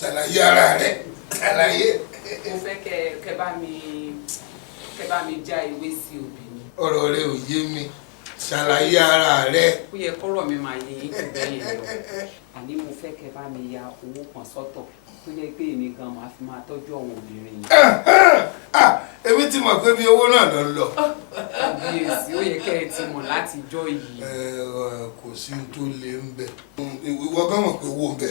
ṣàlàyé ara rẹ̀ ṣàlàyé. mo fẹ́ kẹ́ bá mi já ewé sí obì mi. ọ̀rọ̀ rẹ ò yé mi ṣàlàyé ara rẹ̀. ó yẹ kọ́rọ̀ mi máa yé yín kò bẹ́yẹn lọ àní mo fẹ́ kẹ́ bá mi ya owó kan sọ́tọ̀ tó yẹ pé èmi gan máa fi máa tọ́jú àwọn obìnrin yìí. èmi ti mọ̀ pé bí owó náà lọ lọ. kábíyèsí ó yẹ kẹ́ ẹ ti mọ̀ láti jọ́ yìí. kò sí tó lè ń bẹ ìwọ gan mọ̀ pé owó ń bẹ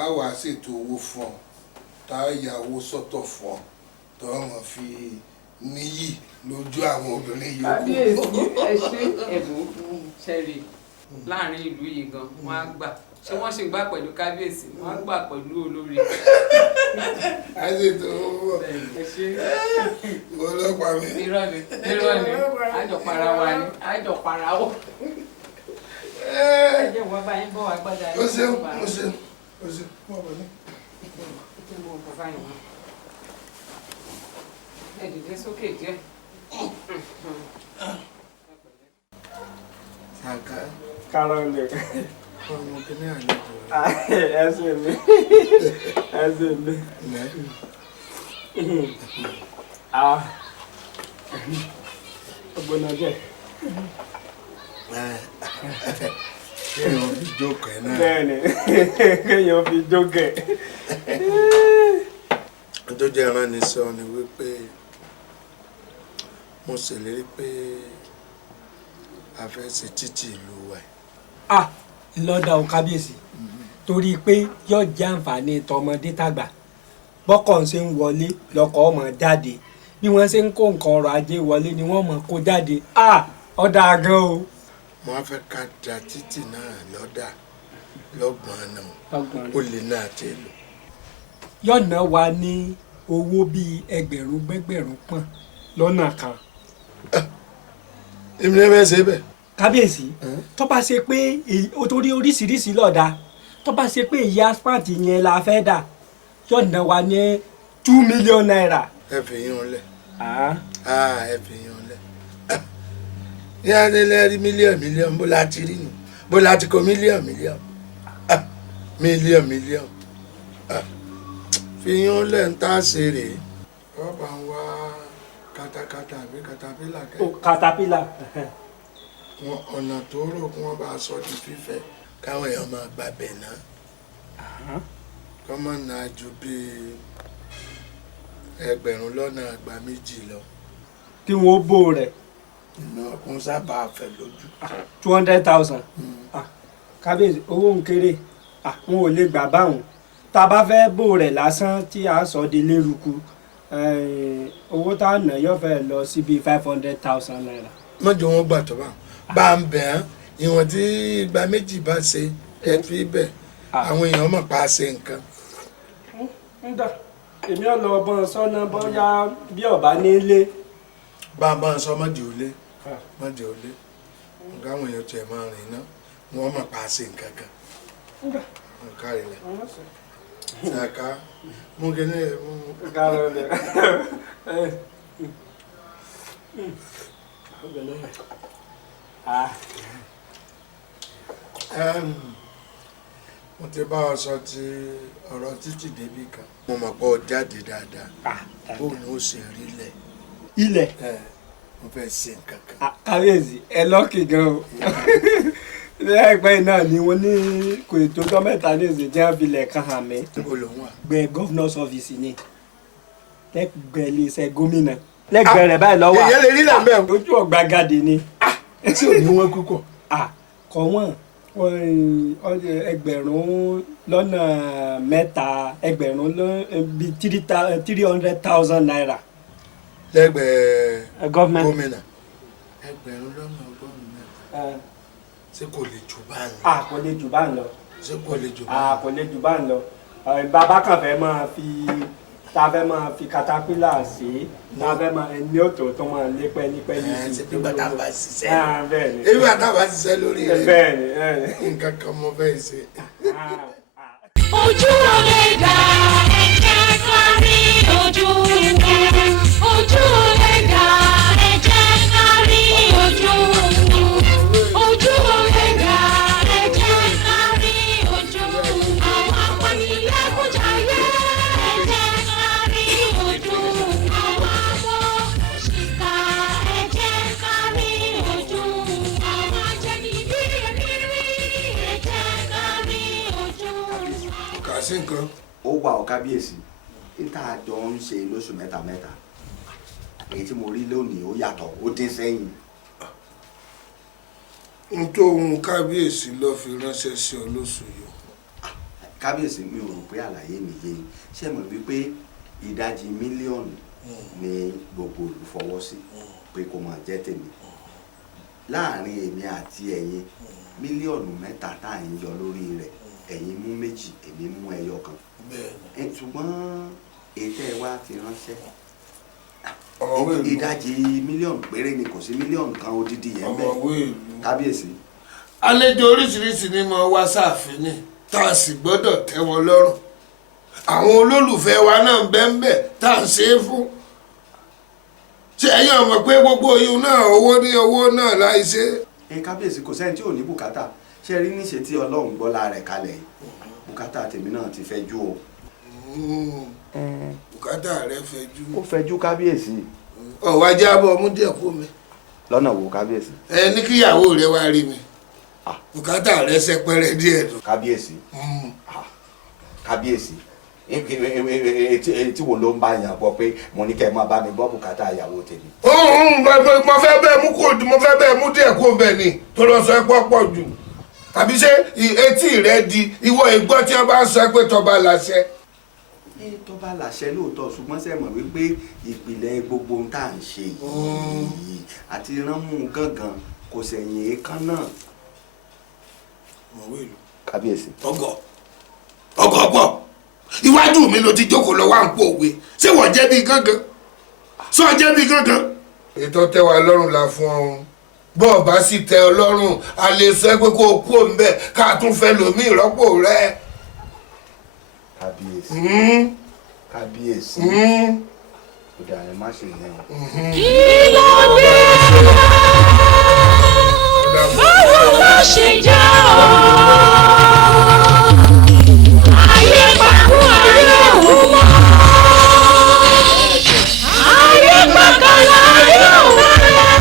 a wà ṣètò owó fún ọ tá a yà owó sọ́tọ̀ fún ọ tó wọn fi níyì lójú àwọn obìnrin yìí. kábíyèsí ẹ ṣe ẹ̀bùn ṣẹ́rí láàrin ìlú yìí gan wọ́n á gbà ṣé wọ́n ṣe gbà pẹ̀lú kábíyèsí wọ́n á gbà pẹ̀lú olórí. a ṣètò owó ẹ ṣe ìwọ ọlọ́pàá mi. irọ́ ni àjọpara wa ni àjọpara wọ. ẹ jẹ́ wọ́n bá yín bọ́ agbádá yín. ó ṣeun wọ́n bọ̀ ní. ẹ dìde sókè díẹ̀. Sàkà. Karole. Ọmọ kìíní àlejò. Ẹsẹ̀ mi. Ẹsẹ̀ mi. Ọgbọ́n jẹ́. Kéèyàn fi jókòó ẹ̀ náà. Bẹ́ẹ̀ni, kéèyàn fi jókòó ẹ̀. Tó jẹ́ ìránnisọ ni wípé mo ṣèlérí pé a fẹ́ ṣe títì ìlú wa. Lọ́dà ò kábíyèsí torí pé yóò jẹ́ àǹfààní tọmọdé tàgbà bọ́kọ̀ ń ṣe ń wọlé lọ́kọ̀ ọmọ jáde bí wọ́n ṣe ń kó nǹkan ọrọ̀ ajé wọlé ni wọ́n mọ̀ kó jáde ọ̀dà gan o. Mo á fẹ́ ká da títì náà lọ́dà lọ́gbọ̀n náà ó lè náà ti lò. Yọ̀nà wa ní owó bíi ẹgbẹ̀rún pọ̀n lọ́nà kan. Èmi ní bẹ́ẹ̀ ṣe bẹ́ẹ̀. Kábíyèsí tó bá ṣe pé torí oríṣiríṣi lọ́dà tó bá ṣe pé ìyá asphalt yẹn la fẹ́ dà yọ̀nà wa ní 2 million naira. Ẹ fi yún lẹ̀. Ẹ fi yún lẹ̀. Ní adélẹ́ rí mílíọ̀nù bó láti rí nù bó láti kó mílíọ̀nù. Fi yún lẹ̀ ń tá ṣe rèé. Ọba ń wá katakata àbí katapila kẹ́. Katapila. Ọ̀nà tó rò kí wọ́n bá sọ di fífẹ́ káwọn èèyàn máa gbà bẹ̀ náà. Kọ́mọ̀ náà ju bíi ẹgbẹ̀rún lọ́nà àgbà méjì lọ. Kí wọ́n bò rẹ̀. Iná kún sábà fẹ́ lójú. 200,000. Kábíyèsí owó ń kéré wọn ò lè gbà báwọn tá a bá fẹ́ bò rẹ̀ lásán tí a sọ di lérúkú owó tá a nà yóò fẹ́ lọ sí bíi 500,000 naira. Mọ́jọ wọn gbà tó bá ń bẹ̀ án ìwọ̀n tí ìgbà méjì bá ṣe ẹ fi bẹ̀ àwọn èèyàn mọ̀ pa ṣe nǹkan. Èmi ò lọ bọ́n sọ́nà bóyá bí ọba nílé. Bá sọ mọ́jọ òlé nǹkan àwọn èèyàn tiẹ̀ máa rìn náà wọ́n mọ̀ pa ṣe nǹkan kan. Nǹkan rẹ̀ Sàkà mú kíní ẹ̀ mú. Karole. Mo ti bá ọ sọ ti ọ̀rọ̀ títì débì kan. Mo mọ̀ pé ọ jáde dáadáa. Bóun ni ó ṣe rí ilẹ̀. Ilẹ̀. Mo fẹ́ ṣe nǹkan kan. Kábíyèsí ẹ lọ́ọ̀kì gan o. Láìpẹ́ náà ni wọ́n ní kò tó tọ́ mẹ́ta ní ìsìn tí wọ́n fi lẹ̀ kan hàn mí. Níbo ló wà? Gbẹ governor's office ni lẹ́gbẹ̀ẹ́ iléeṣẹ́ gómìnà lẹ́gbẹ̀ẹ́ rẹ̀ báyìí lọ́wọ́. Èyí lè rí làmẹ́ o. Ojú ọ̀gbagadè ni. Tí ò ní wọ́n púpọ̀. Kọ̀ wọ́n ẹgbẹ̀rún lọ́nà mẹ́ta ẹgbẹ̀rún bíi 300,000 naira. Lẹ́gbẹ̀ẹ́ gómìnà. Ẹgbẹ̀rún lọ́nà ọgọ́rùn-ún mẹ́ta. Ṣé kò lè jù bá ń lọ? Kò lè jù bá ń lọ. Ṣé kò lè jù bá ń lọ? Kò lè jù bá ń lọ. Bàbá kan fẹ́ máa fi katapila sí ta fẹ́ máa ní òtò tó máa lé pẹ́ẹ́lí. Ṣé bí bàtà bá ṣiṣẹ́? Bẹ́ẹ̀ni. Ebi bàtà bá ṣiṣẹ́ lórí rẹ̀. Bẹ́ẹ̀ni. Nǹkan kan mo fẹ́ ṣe. Ojú olè dá ẹ̀jẹ̀ kárí ojú olè dá ẹ̀jẹ̀ kárí ojú olè dá sí nǹkan. ó wà ọ kábíyèsí níta àjọ ń ṣe lóṣù mẹ́ta èyí tí mo rí lónìí ó yàtọ̀ ó dín sẹ́yìn. n tó ohun kábíyèsí lọ fi ránṣẹ́ sí ọ lóṣù yìí. kábíyèsí mi ò rò pé àlàyé mi yé yín ṣé mọ̀ wípé ìdajì mílíọ̀nù ni gbogbo olùfọwọ́ sí pé kó máa jẹ́ tèmi láàrin èmi àti ẹ̀yin mílíọ̀nù 3 tá à ń yọ lórí rẹ̀ ẹ̀yin mú 2 èmi mú ẹyọ kan ṣùgbọ́n ètò ẹ̀ wá fi ránṣẹ́ ìdajì mílíọ̀nù péré ni kò sí mílíọ̀nù kan odidi yẹn bẹ́ẹ̀ kábíyèsí. àlejò oríṣiríṣi ni mo wá sáàfin ni tá a sì gbọ́dọ̀ tẹ́ wọn lọ́rùn àwọn olólùfẹ́ wa náà ń bẹ́ńbẹ́ tá à ń ṣe é fún ṣé ẹ̀yin ọmọ pé gbogbo oyún náà owó ní owó náà láì ṣe. kábíyèsí kò sẹ́ni tí ò ní bùkátà ṣe rí níṣe tí ọlọ́run gbọ́lá rẹ̀ kalẹ̀ bùkátà tèmi náà ti fẹ́ jú o. bùkátà rẹ fẹ́ jú. ó fẹ́ jú kábíyèsí. ọ̀wá jábọ̀ mú díẹ̀ kú mi. lọ́nà wo kábíyèsí. ẹ ní kíyàwó rẹ wá rí mi bùkátà rẹ ṣẹpẹrẹ díẹ̀ dùn. kábíyèsí kábíyèsí tí wo ló ń bá yàn bọ pé mo ní kẹ́ ẹ máa bá mi gbọ́ bùkátà ìyàwó tèmi. mo fẹ́ bẹ́ẹ̀ mú díẹ̀ kó bẹ́ẹ̀ ni tó lọ sọ ẹ pọ̀ jù tàbí ṣé etí rẹ di ìwọ ìgbọ́ tí wọ́n bá ń sọ pé tọba láṣẹ. tọba láṣẹ lóòótọ́ ṣùgbọ́n ṣe mọ̀ wípé ìpìlẹ̀ gbogbo ohun tá à ń ṣe yìí àti ránmú gángan kò sẹ̀yìn èékán náà. kábíyèsí. ọgọ pọ̀ iwájú mi ló ti jókòó lọ wá ń pò òwe ṣé wọ́n jẹ́ bí gángan sọ jẹ́ bí gángan. ètò tẹ́ wa lọ́rùn la fún ọ bọ́ọ̀ bá sì tẹ́ ọ lọ́rùn a lè sọ pé kó o kú òun bẹ́ẹ̀ ká tún fẹ́ lòmí ìrọ́pò rẹ. kábíyèsí kábíyèsí kò dà ẹ má ṣe yẹn. kí ló dé báwo ló ṣe jẹ́ ọ́ ayé pàkó ayé òun mọ́ ayé pàkàlà ayé òun mọ́.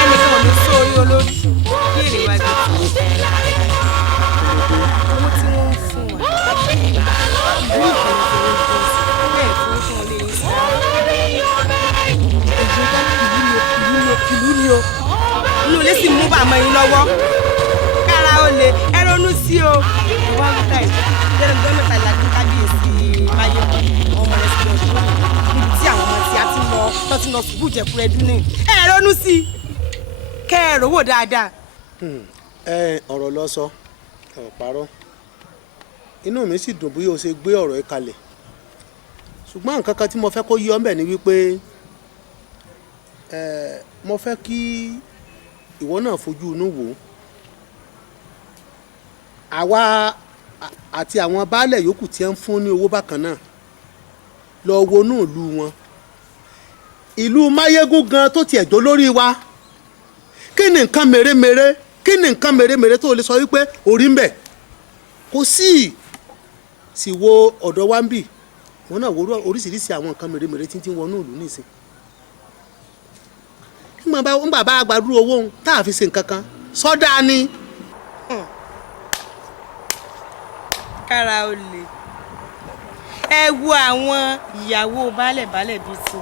ẹnìkan ò ní sórí olórí kí èrè wá gbé fún owó tí wọ́n ń fún wa ìlú ni o inú ilé sì mú bàmọ́ yín lọ́wọ́ kára ó lè ẹ ronú sí o ìwà wíta yìí jẹ́rìí gbé mẹ́tàlá ní kábíyèsí máyé ọmọ rẹ̀ sí ọ̀ṣun níbi tí àwọn ọmọ tí a ti lọ tó ti lọ sùkúù jẹ̀kúrẹ́ dún ní ẹ ronú sí kẹ́ ẹ rówó dáadáa. ọ̀rọ̀ lọ sọ ọ̀ parọ́ inú mi sì dùn bí o ṣe gbé ọ̀rọ̀ yìí kalẹ̀ ṣùgbọ́n nǹkan kan tí mo fẹ́ kó yí ọ́ mbẹ̀ ni wípé mo fẹ́ kí ìwọ náà fojú inú wò àwa àti àwọn baálẹ̀ yòókù tí ń fún ní owó bákan náà lọ wọnú ìlú wọn ìlú máyégún gan tó tiẹ̀ jó lórí wa kí ni nǹkan mèremère kí ni nǹkan mèremère tó lè sọ wípé orí ń bẹ kò sí sì wo ọ̀dọ̀ wa ń bì wọn náà wo oríṣiríṣi àwọn nǹkan mèremère tí ń wọnú ìlú nìsín nígbà bá gbàdúrà owó tá a fi ṣe nǹkan kan sọ́dá ni. kára ó lè ẹ wo àwọn ìyàwó baálẹ̀ bíi ti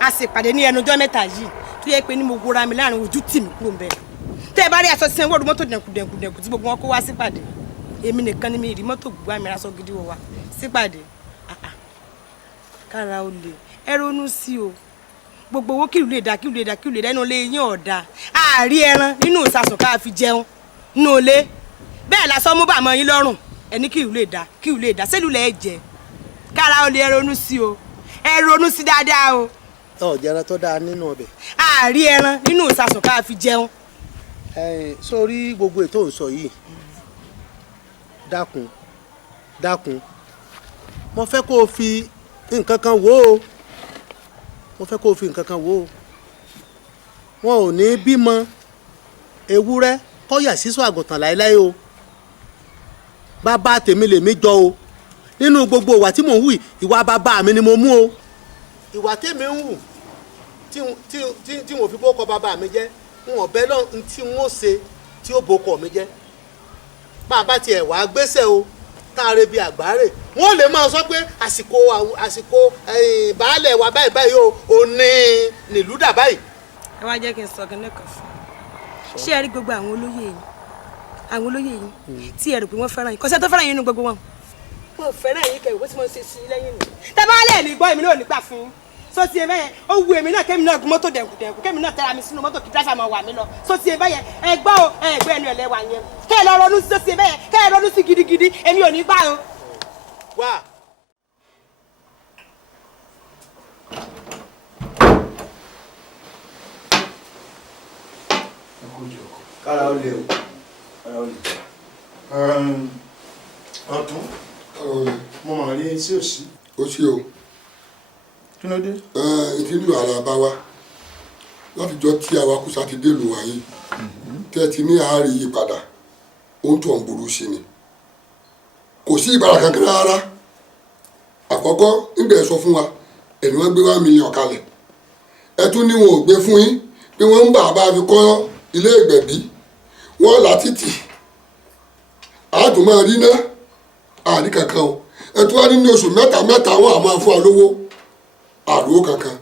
a sì pàdé ní ẹnujọ́ mẹ́ta yìí tó yẹ pé ní mo wúra mi láàrin ojú tì mí kúrò ń bẹ̀ tẹ́ ẹ bá rí aṣọ sí ẹwọ́n mọ́tò dẹ̀kùdẹ̀kù tí gbogbo wọn kó wá sípàdé èmi nìkan ni mi rí mọ́tò gbogbo àmì aṣọ gidi wọ̀ wá sípàdé kára ó lè ẹ ronú sí o gbogbo owó kìlú lè dá inú ilé yín ọ̀dà àárí ẹran nínú ìsasùn ká fi jẹun nínú ilé bẹ́ẹ̀ lásán mú bàmọ́ yín lọ́rùn ẹni kìlú lè dá sẹ́lù lẹ́ẹ̀ jẹ kára ó lè ẹ ronú sí o ẹ ronú sí dáadáa o. ọ̀jẹ̀rẹ̀ tó dáa nínú ọbẹ̀. àárí ẹran nínú ìsasùn ká fi jẹun. sórí gbogbo ètò ìsọ yìí dákun mo fẹ́ kó o fi nǹkan kan wò ó wọn ò ní bímọ ewúrẹ́ kọ́yà sísọ àgùntàn láéláé o bàbá tèmi lèmi jọ o nínú gbogbo ìwà tí mò ń hù ìwà bàbá mi ni mo mú o ìwà tèmi ń hù tí mo fi bókọ bàbá mi jẹ́ wọn bẹ́ lọ tí wọ́n ṣe tí ó bókọ mi jẹ́ bàbá tiẹ̀ wàá gbéṣẹ́ o tá a rebi àgbáre wọ́n lè máa sọ pé àsìkò baálẹ̀ wa báyìí báyìí ò ní nílùú dà báyìí. ẹ wá jẹ́ kí n sọ kí n lẹ́kọ̀ọ́ fún un ṣé ẹ rí gbogbo àwọn olóyè yìí tí ẹ rò pé wọ́n fẹ́ràn yín kọ́sẹ́ tó fẹ́ràn yín nínú gbogbo wọn. wọn ò fẹ́ràn yín kẹ̀wé tí mo ṣe sí lẹ́yìn nù. tẹ́ bá lẹ̀ ní gbọ́ èmi náà ò ní gbà fún un so ti ẹ bẹ́yẹn ó wu èmi náà kémi náà gun mọ́tò dẹ̀kùdẹ̀kù kémi náà tẹ́ra mi sínú mọ́tò kí dráfà máa wà mí lọ so ti ẹ bẹ́yẹn ẹ gbọ́ o ẹ gbọ́ ẹnu ẹ̀lẹ́wà yẹn kẹ́ ẹ lọ ronú sí so ti ẹ bẹ́yẹn kẹ́ ẹ ronú sí gidigidi èmi ò ní gbà o. wá. kára ó lè o. ọ̀tún mo mọ̀ rí sí òsì. ó ṣe o. kí ló dé. ìdílù ara bá wa látijọ́ tí awakùsà ti dé lù wáyé tẹ́ ti ní àárín yí padà ohun tó ń burú sí ni kò sí ìbára kankan rárá àkọ́kọ́ nígbà ẹ sọ fún wa ẹni wọ́n gbé 1 million kalẹ̀ ẹ tún ní wọn ò gbé fún yín pé wọ́n ń bà bá fi kọ́ ilé ìgbẹ̀bí wọ́n là títì àádùn máa rí ná àrí kankan o ẹ tún wá ní oṣù mẹ́ta wọn àmọ́ fún wa lówó àdúró kankan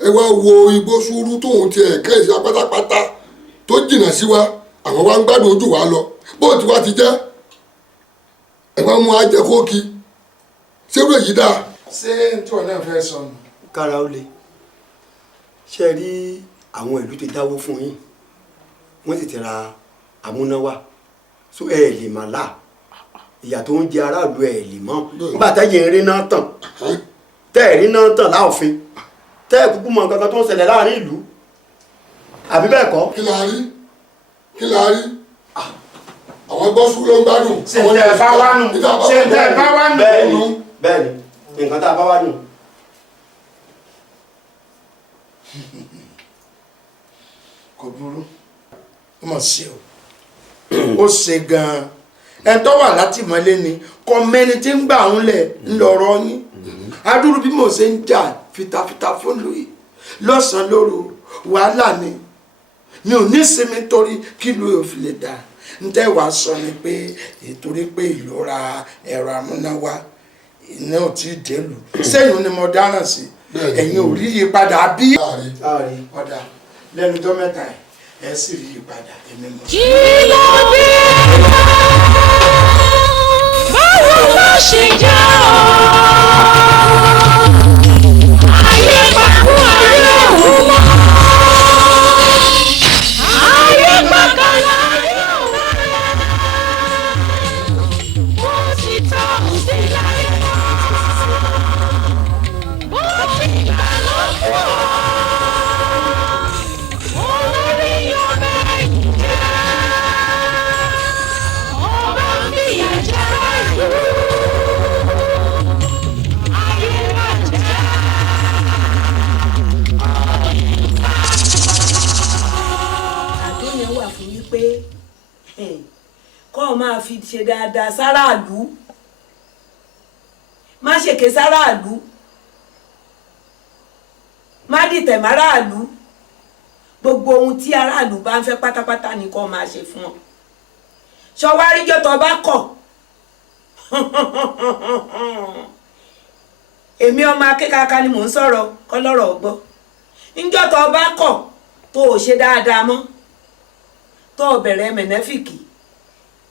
ẹ wá wo igbó sùúrù tóun ti ẹ̀kẹ́ ìṣe pátápátá tó jìnnà sí wa àwọn wa ń gbádùn ojú wa lọ bó ti wá ti jẹ́ ẹ wá mú ajẹ kókì ṣérú èyí dáa. ṣé tí wọn náà fẹ́ sọ nù. kára ó le ṣe rí àwọn ìlú ti dáwó fún yín wọ́n sì ti ra amúnáwá so ẹ lè má là ìyà tó ń jẹ aráàlú ẹ lè mọ̀ nígbà tẹ́yìn eré náà tàn tẹ́ẹ̀rí náà tàn láòfin tẹ́ẹ̀ kúkú mọ nǹkan kan tó ń ṣẹlẹ̀ láàrin ìlú àbí bẹ́ẹ̀ kọ́. kí la rí àwọn gbọ́sù ló ń gbádùn. ṣé ń tẹ́ ẹ bá wá nù bẹ́ẹ̀ni nǹkan tá a bá wá nù. kò burú ó mọ̀ sí o ó ṣe gan-an ẹ̀ tó wà látìmọ́lé ni kọ́mẹ́ni tí ń gbà ń lẹ̀ ńlọrọ̀ yín adúrú bí mo ṣe ń jà fitafita fún lùí lọ́sàn-án lóru wàhálà ni mi ò ní sinmi torí kí lùí ò fi lè dà ń tẹ́ wàá sọ ni pé ìtorí pé ìlú ra ẹ̀rọ amúnáwá iná ò tí ì délùú sẹ́yìn ni mo dáràn sí ẹ̀yin ò rí yí padà bí ọ̀dà lẹ́nu tó mẹ́ta ẹ̀ sì rí yí padà èmi mọ̀. kí ló dé báwo ló ṣe jẹ́ ayé pàkó ayé òun mọ́ ayé pàkàlà ayé òun bó ti tọ́ sí láyé bó ti gbà lọ́pọ̀ olórí ọbẹ̀ jẹ́ ọba ń bìyà jẹ́ ìlú ayé wà jẹ́. àdéhùn wà fún wípé kọ́ ọ máa fi ṣe dáadáa sáràlú má ṣèké sáràlú má dìtẹ̀ máràlú gbogbo ohun tí aráàlú bá ń fẹ́ pátápátá ni kó máa ṣe fún ọ ṣọwáríjọ́ tó bá kọ̀ èmi ọmọ akékaka ni mò ń sọ̀rọ̀ kọ́ lọ́rọ̀ ọgbọ́ níjọ́ tó bá kọ̀ tó o ṣe dáadáa mọ́ tó o bẹ̀rẹ̀ mẹ̀nẹ́fìkì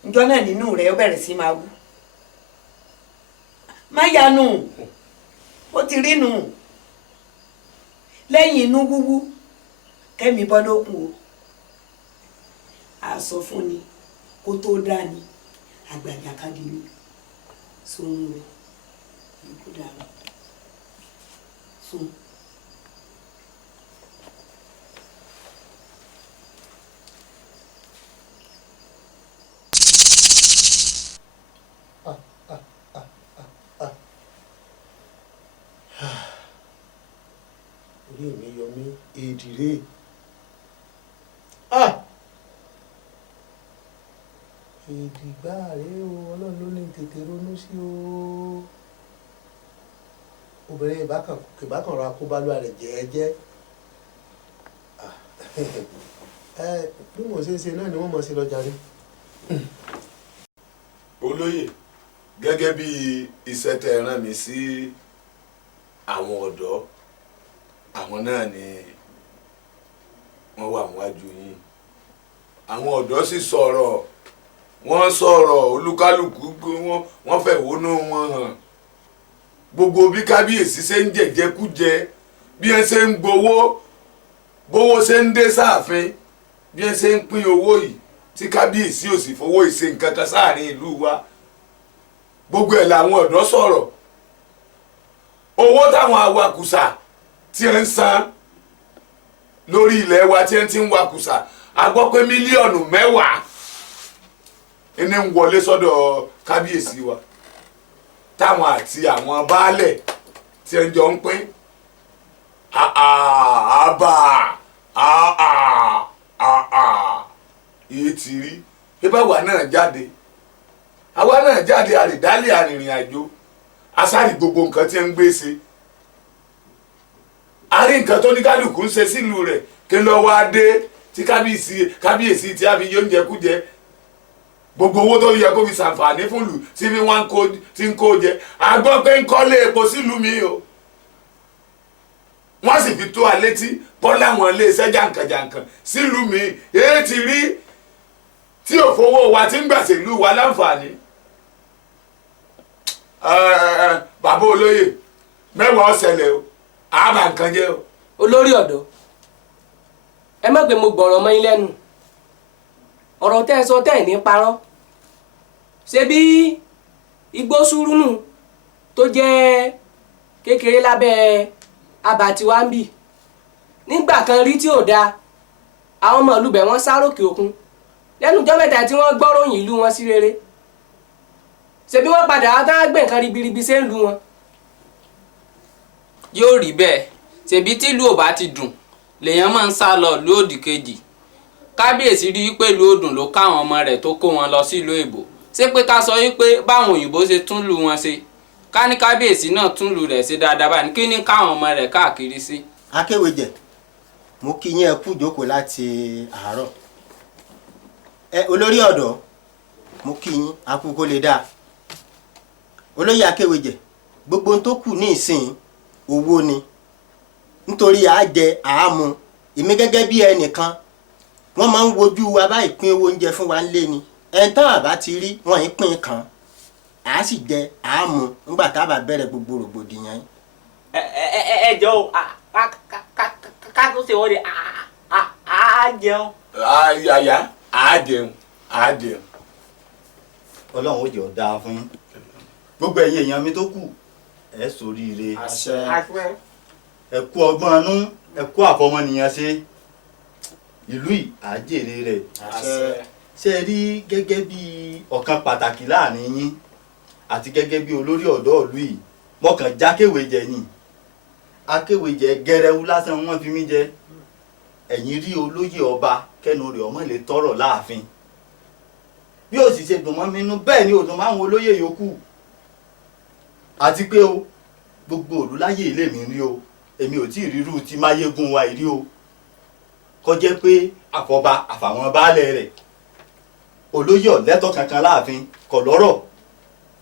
níjọ́ náà nínú rẹ̀ ó bẹ̀rẹ̀ sí máa wú má yanu ó ti rí nu lẹ́yìn inú wúwú kẹ́mi bọ́ lókun o àsọ fún ni kó tó dání àgbàjàkadì ni sóhun rẹ̀ kó dàrú sóhun. orí mi yọ mí èdìrè èdìgbà rèé o ọlọ́run ló ní tètè ronú sí o obìnrin ìbákan ra kó bálúwa rẹ̀ jẹ́ẹ́jẹ́ bí mo ṣe ń ṣe náà ni wọ́n mọ̀ sí lọ́jà rí. olóyè gẹ́gẹ́ bí iṣẹ́ tẹ́ rán mi sí àwọn ọ̀dọ́ àwọn náà ni wọ́n wà níwájú yín àwọn ọ̀dọ́ sì sọ̀rọ̀ wọ́n sọ̀rọ̀ olúkálùkù wọ́n fẹ̀hónú wọn hàn gbogbo bí kábíyèsí ṣe ń jẹ̀jẹ̀kújẹ bí wọ́n ṣe ń bówó ṣe ń dé sáàfin bí wọ́n ṣe ń pín owó yìí tí kábíyèsí ò sì fowó ìṣe nǹkan kan sáàrin ìlú wa gbogbo ẹ̀ làwọn ọ̀dọ́ sọ̀rọ̀ owó táwọn awakùsà tí ń san lórí ilẹ̀ wa tí ń ti ń wakùsà a gbọ́ pé mílíọ̀nù 10 ní ń wọlé sọ́dọ̀ kábíyèsí wa táwọn àti àwọn baálẹ̀ tí ń jọ ń pín iye ti rí ìbáwa náà jáde àwa náà jáde àrídálẹ̀ arìnrìn àjò asáàrí gbogbo nǹkan tí ń gbé ṣe àrí nǹkan tó ní kálukú ń ṣe sílùú rẹ̀ kí ló wá dé tí kábíyèsí tí a fi yóò jẹ kú jẹ gbogbo owó tó yẹ kó fi ṣàǹfààní fún lù tí mi wá ti ń kó jẹ a gbọ́ pé ń kọ́lé epo sílùú mi o wọ́n sì fi tó a létí bọ́ láwọn iléeṣẹ́ jàǹkànjàǹkàn sílùú mi èyí ti rí tí òfowó wa ti ń gbàṣèlú wa láǹfààní bàbá olóyè mẹ́wàá ọ̀sẹ̀lẹ̀ o àbá nǹkan jẹ́ o. olórí ọ̀dọ́ ẹ má pé mo gbọ̀rọ̀ mọ́ yín lẹ́nu ọ̀rọ̀ tẹ́ ẹ sọ tẹ́ ẹ ní parọ́ ṣé bí igbó súrúnù tó jẹ́ kékeré lábẹ́ abàtiwá ń bì nígbà kan rí tí ò dáa àwọn ọmọ ìlúbẹ̀ wọ́n sáròkè òkun lẹ́nu ọjọ́ mẹ́ta tí wọ́n gbọ́ròyìn ìlú wọn sí rere ṣebí wọ́n padà wá tán gbé nǹkan ribiribi ṣe ń lu wọn. yóò rí bẹ́ẹ̀ ṣebí tílùú ò bá ti dùn lèèyàn máa ń sá lọ lóòdì kejì kábíyèsí rí i pé ìlú òdùn ló káwọn ọmọ rẹ̀ tó kó wọn lọ sílùú èbó ṣé pé ká sọ wípé báwọn òyìnbó ṣe tún lù wọn ṣe ká ní kábíyèsí náà tún lù rẹ̀ ṣe dáadáa báyìí kí ní káwọn ọmọ rẹ̀ káàkiri sí. akéwèjẹ mo kí yín ẹ kú ìjókòó láti àárọ̀ olórí ọ̀dọ́ mo kí yín akúkó lè dáa olóyè akéwèjẹ gbogbo ohun tó kù ní ìsìn owó ni nítorí àjẹ àámu èmi gẹ́gẹ́ bí ẹnìkan wọ́n máa ń wojú wa báyìí pín owó oúnjẹ fún wa ńlé ni ẹ̀ńtàn àbá ti rí wọ́n yìí pín kan àá sì jẹ àámu nígbà tá a bá bẹ̀rẹ̀ gbogbo rògbòdìyàn yìí. ẹ jọ ká tó ṣe wọ́n de àá jẹun. àyà àá jẹun àá jẹun. ọlọ́run ó jẹ́ ọ̀dà fún yín gbogbo ẹ̀yin èèyàn mi tó kù ẹ ṣoríire ẹ kú ọgbọ́n inú ẹ kú àfọmọnìyàn ṣe ìlú yìí àjèrè rẹ̀ ṣe rí gẹ́gẹ́ bí ọ̀kan pàtàkì láàrin yín àti gẹ́gẹ́ bí olórí ọ̀dọ́ ìlú yìí mọ̀kàn jákéwèjẹ ni akéwèjẹ gẹrẹwu lásán wọ́n fi mí jẹ ẹ̀yin rí olóyè ọba kẹ́nu rẹ̀ ọmọ lè tọrọ láàfin bí ó sì ṣe dùn mọ́ mi nú bẹ́ẹ̀ ni ò dùn máwọn olóyè yòókù àti pé o gbogbo òlú láyé ilé mi rí o èmi ò tí ì rírú ti máyégún wa rí o kọjá pé àfọba àfàwọn baálẹ̀ rẹ̀ olóyè ọ̀lẹ́tọ̀ kankan láàfin kọ̀ lọ́rọ̀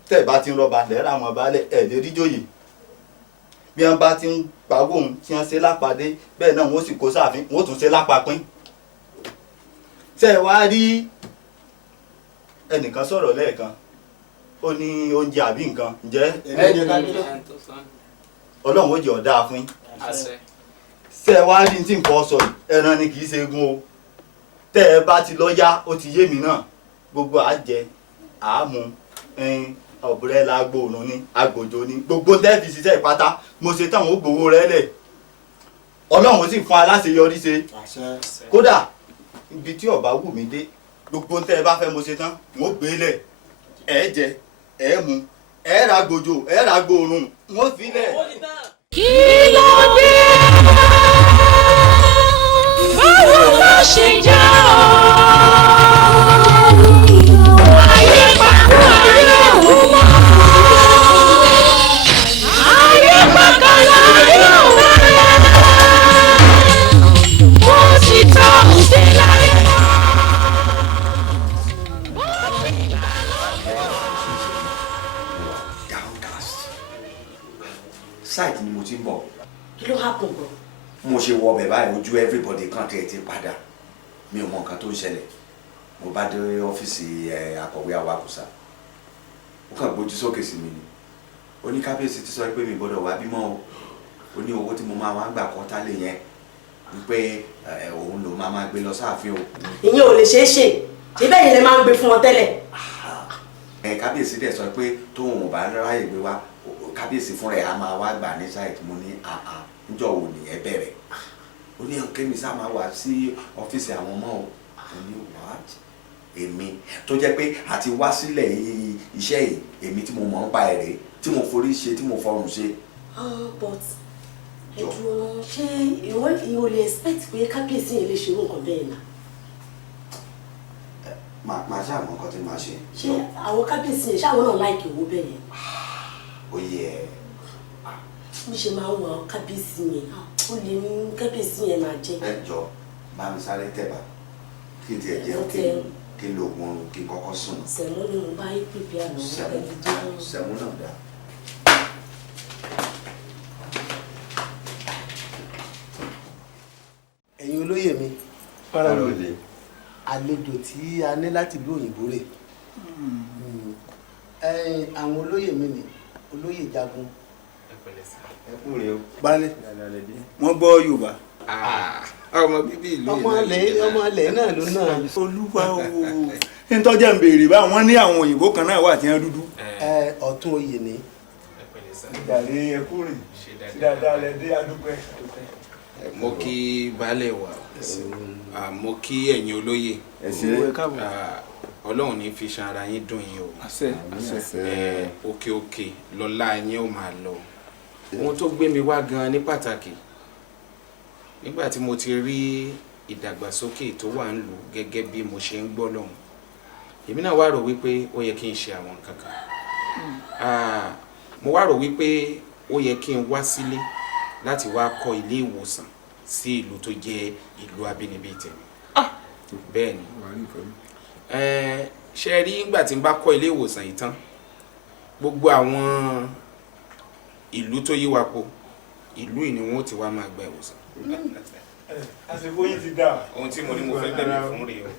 tẹ́ ẹ̀ bá ti ń rọba lẹ́rọ àwọn baálẹ̀ ẹ̀ lè rí jòyè bí wọ́n bá ti ń pawó ohun tí wọ́n ṣe lápàdé bẹ́ẹ̀ náà wọ́n sì kó sáàfin wọ́n tún ṣe lápapín ṣe é wá rí ẹnìkan sọ̀rọ̀ lẹ́ẹ̀kan ó ní oúnjẹ àbí nǹkan ǹjẹ́ ọlọ́run ó jẹ́ ọ̀dá fún yín ṣe ẹ wá rí tí nǹkan sọ yìí ẹran ni kì í ṣe egun o tẹ́ ẹ bá ti lọ yá ó ti yé mi náà gbogbo àjẹ àámu ọ̀bùrẹ́ la gbòòrùn ni agbòjò ni gbogbo tẹ́ fi ṣiṣẹ́ ìpátá mo ṣe táwọn ó gbowó rẹ lẹ̀ ọlọ́run ó sì fún aláṣeyọrí ṣe kódà ibi tí ọba wù mí dé gbogbo tẹ́ ẹ bá fẹ́ mo ṣe tán mo gbé lẹ̀ ẹ jẹ ẹ mu ẹ ra gbòjò ẹ ra gbòòrùn mo fi lẹ̀. kí ló dé báwo ló ṣe jẹ́ ọ́ ayé pàkó ayé òun mọ́ ayé pàkó ayé òun mọ́ ó sì tọ́ òde láyé. site ni mo ti ń bọ̀. Kí ló happen bro? Mo ṣe wọ ọbẹ̀ báyìí ojú everybody kan tẹ̀ ti padà mi ò mọ nǹkan tó ń ṣẹlẹ̀ mo bá dé ọ́fíìsì akọ̀wé awakùsà ó kàn gbójú sókè sí mi ni oníkábíyèsí ti sọ pé mi gbọ́dọ̀ wá bímọ o ó ní owó tí mo máa wá gbà kọ́tà lè yẹn wípé òun ló máa gbé lọ sáàfin o. Ìyẹn ò lè ṣeé ṣe ṣé bẹ́ẹ̀ yẹn lè máa ń gbé fún wọn tẹ́lẹ̀. Kábíyèsí dẹ̀ sọ pé tóun ò bá ráyè gbé wá kábíyèsí fúnra ẹ̀ á máa wá gbà ní sáìtì mo ní níjọ́ wo nìyẹn bẹ̀rẹ̀ ó ní kémi sá máa wá sí ọ́fíìsì àwọn ọmọ o mo ní what èmi tó jẹ́ pé àti wá sílẹ̀ iṣẹ́ yìí èmi tí mo mọ̀ ń pa ẹ̀rẹ́ tí mo forí ṣe tí mo fọrùn ṣe. But ẹ̀dùn ṣé ìwọ lè expect pé kábíyèsí yẹn lè ṣe irú nǹkan bẹ́ẹ̀ náà. Màá ṣe àwọn nǹkan tí màá ṣe. Ṣé àwọn kábíyèsí yẹn ṣáwọn náà láìkì owó bẹ́ẹ̀ yẹn? Ó yẹ bí ṣe máa ń wọ kábíyèsí yẹn ó lè ní kábíyèsí yẹn máa jẹ. Ẹ jọ bá mi sáré tẹ̀bà kí n tiẹ̀ jẹun kí n lo oògùn ọrùn kí n kọ́kọ́ sùn. Sẹ̀mú ni mo bá yí pèpè àná ẹni jẹun. Sẹ̀mú náà dá. Ẹ̀yin olóyè mi àlejò tí a ní láti ìlú òyìnbó rè àwọn olóyè mi ni olóyè Jagun. Baálẹ̀ wọ́n gbọ́ Yorùbá. Ọmọ bíbí ìlú yìí ọmọ ilẹ̀ náà ló náà. Olúwa o ntọ́jà ń béèrè bá wọ́n ní àwọn òyìnbó kan náà wà tí wọ́n dúdú. Ọ̀tún oyè ni. Ìdàlẹ́ ẹkúrìn dáadáa lẹ dé adúpẹ́. Mo kí baálẹ̀ wa mo kí ẹ̀yin olóyè Ọlọ́run ní fi ṣan ara yín dùn yín o òkè òkè lọ́lá yín ó máa lọ. Ohun tó gbé mi wá gan ní pàtàkì nígbà tí mo ti rí ìdàgbàsókè tó wà ń lù gẹ́gẹ́ bí mo ṣe ń gbọ́ lọ́hùn èmi náà wá rò wípé ó yẹ kí n ṣe àwọn nǹkan kan mo wá rò wípé ó yẹ kí n wá sílé láti wá kọ́ ilé ìwòsàn sí ìlú tó jẹ́ ìlú abínibí tèmi bẹ́ẹ̀ ni ṣe rí nígbà tí n bá kọ́ ilé ìwòsàn yìí tán gbogbo àwọn ìlú tó yí wa po ìlú yìí ni wọn ti wá máa gba ìwòsàn. Àsìkò yìí ti dà. Ohun tí mo ní mo fẹ́ bẹ̀rẹ̀ fún rèé o.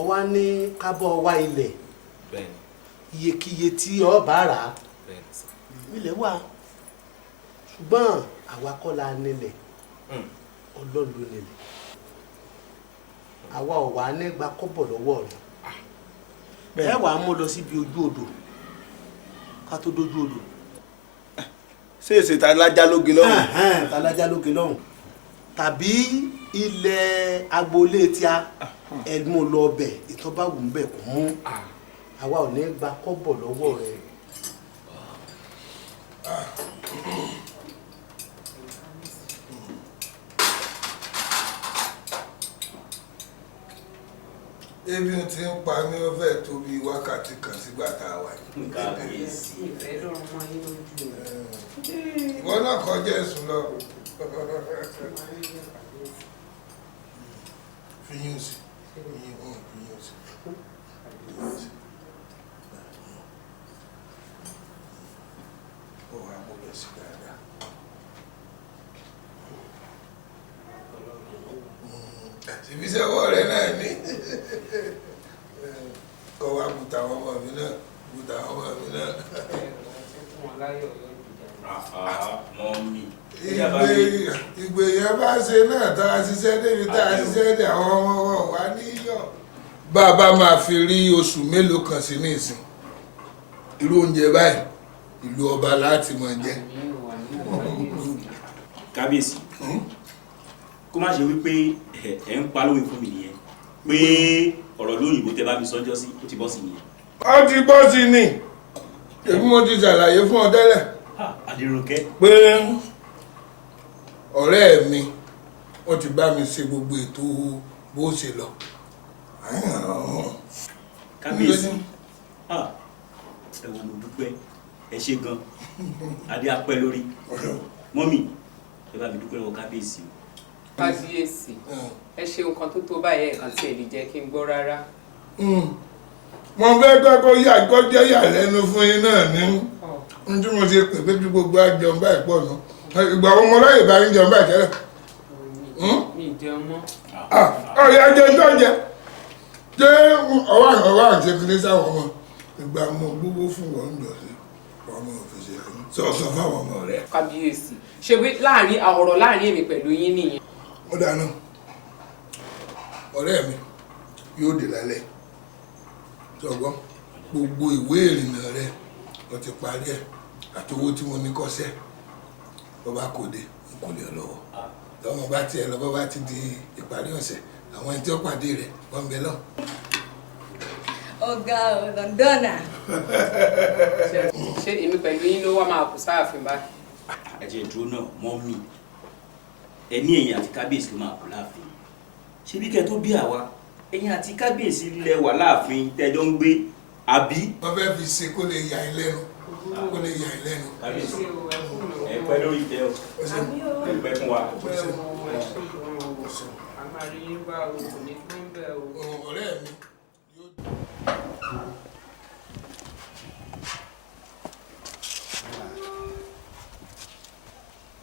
Ọwá ní kábọ̀ wá ilẹ̀ iyekíye tí ọ bá rà á ilẹ̀ wà ṣùgbọ́n àwa kọ́ la nílẹ̀ Ọlọ́run ló nílẹ̀ àwa ò wá nígbà kọ́bọ̀ lọ́wọ́ rẹ̀ ẹ wàá mú lọ síbi ojú odò ká tó dójú odò. Ṣé èsè talájá lóge lọ́hùn? Talájá lóge lọ́hùn tàbí ilẹ̀ agboolé tí a ẹ̀mú lọ bẹ̀ ìtọ́ bá wù ú bẹ̀ kò mú àwa ò ní gba kọ́bọ̀ lọ́wọ́ rẹ̀. Ebi ti ń pa mí ó fẹ́ tó bí wákàtí kan sígbà tá a wà yìí. Kábíyèsí ìfẹ́ lọ́rùn mọ́ yín lójú. Ìwọ náà kọjá ẹ̀sùn lọ. Fiyún sí. Fiyún sí. Ó wà mú bẹ̀ sí dáadáa. Àtìbí sẹ́wọ́ rẹ̀ náà ní. Kọ́ wa bùtà àwọn ọmọ mi náà. Bùtà àwọn ọmọ mi náà. Mọ́mí. Ìgbè yẹn bá ṣe náà tá a ṣiṣẹ́ débi tá a ṣiṣẹ́ dé àwọn ọmọ wọn wá níyọ̀. Bàbá máa fi rí oṣù mélòó kan sí ní ìsìn. Irú oúnjẹ báyìí ìlú ọba láti mọ̀ jẹ. Kábíyèsí kó má ṣe wípé ẹ̀ ń pa lówe fún mi nìyẹn pé ọ̀rọ̀ lóyìnbó tẹ bá mi sọ́jọ́ sí ó ti bọ́ sí nìyẹn. Ó ti bọ́ sí ni èmi mo ti ṣàlàyé fún ọ tẹ́lẹ̀. Adéròkẹ́. Pé ọ̀rẹ́ mi wọ́n ti bá mi ṣe gbogbo ètò bó ṣe lọ. Kábíyèsí ẹ wò mo dúpẹ́ ẹ ṣé gan adé apẹ́ lórí mọ́mì ẹ bá mi dúpẹ́ lọ́wọ́ kábíyèsí o. Kábíyèsí ẹ ṣe nǹkan tó tó báyẹn ẹ̀kan tí ẹ lè jẹ́ kí n gbọ́ rárá. Mo fẹ́ gbọ́ kó yà gbọ́jẹ́ yà lẹ́nu fún yín náà ní. n tí mo ṣe pè pé kí gbogbo àjẹun báyìí pọ̀ nù ìgbà wo mo lọ́yẹ̀ bá ń jẹun báyìí tẹ́lẹ̀. mi jẹun mọ́. ọ̀yà jẹun tó jẹ ṣé ọwọ́ àti kìíní sáwọn ọmọ ìgbà mo gbogbo fún wọn ń lọ sí ọmọ òfìsè sọ fáwọn ọmọ rẹ. kábíyèsí ṣe bí láàrin ọ̀rọ̀ láàrin èmi pẹ̀lú yín nìyẹn. ó dáná ọ̀rẹ́ mi yóò dé lálẹ́ ṣọgbọ́n gbogbo ìwé ìrìnnà rẹ ó ti parí ẹ̀ àti owó tí mo ní kọ́sẹ́ bó bá kò dé n kò lè lọ́wọ́ lọ́mọ bá tiẹ̀ lọ́wọ́ bá ti di ìparí ọ̀sẹ̀ àwọn ẹni tí ó pàdé rẹ̀ wọ́n ń bẹ lọ́wọ́. ọ̀gá ọ̀dọ̀ndọ̀nà. ṣé èmi pẹ̀lú yín ló wá máa kù sáàfin báyìí. àjẹ ìdúró náà mọ́ mi ẹni ẹ̀yìn àti kábíyèsí ló máa kú láàfin ṣé bí kẹ́ tó bí àwa ẹ̀yìn àti kábíyèsí lẹ wà láàfin tẹ́jọ́ ń gbé àbí. wọ́n fẹ́ fi ṣe kó lè yà ẹ́ lẹ́nu kó lè yà ẹ́ lẹ́nu. kábíyèsí ẹ pẹ́ lórí ìtẹ́ o ẹ pẹ́ fún wa. ọ̀rẹ́ mi.